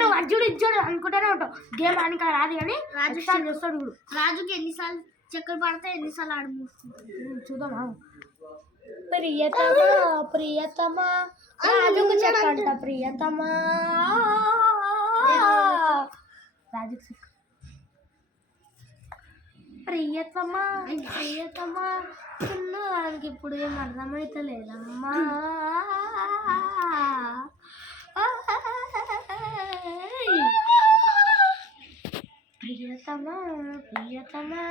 నువ్వు అర్జుడు ఇచ్చాడు అనుకుంటూనే ఉంటావు. గేమ్ ఆనిక రాదు కానీ రాజు చేస్తాడు. ఇప్పుడు రాజుకి ఎన్నిసార్లు చక్కెర పడితే ఎన్నిసార్లు ఆడు చూద్దామా. ప్రియతమా ప్రియతమా రాజుకు చెప్పంట ప్రియతమా రాజుకు ప్రియతమా ప్రియతమా చిన్నదానికి ఇప్పుడు ఏం అర్థమైతలేదమ్మా. ప్రియతమా ప్రియతమా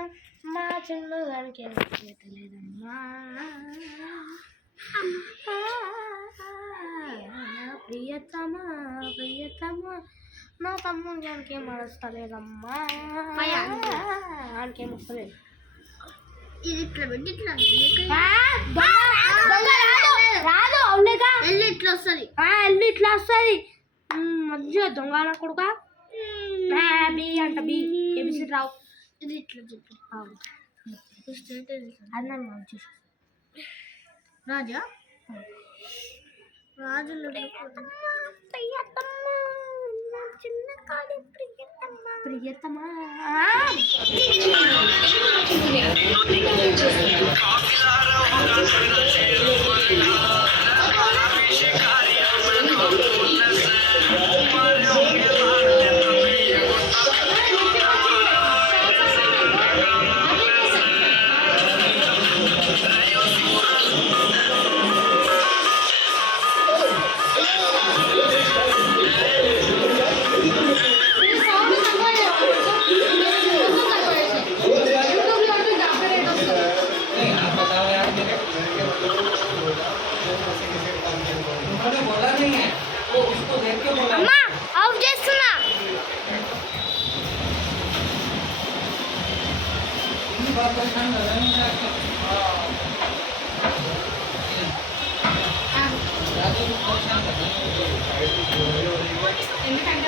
మా చిన్నదానికి ఏం అర్థమైతలేదమ్మా. ప్రియతమా ప్రియతమా నా తమ్ముడు దానికి ఏం వస్తలేదమ్మా. దానికి ఏం వస్తలేదు. ఇది ఇట్లా పెట్టి ఇట్లా రాదు అవులేగా ఎల్లు ఇట్లా వస్తుంది. ఎల్లు ఇట్లా వస్తుంది. మంచిగా దొంగ కొడుక బి అంట బి ఏబిసి రావు. ఇది ఇట్లా చెప్పు అది నన్ను మంచి రాజా రాజు ప్రియతమా ఆఫ్ చేస్తున్నా. ఎందుకంటే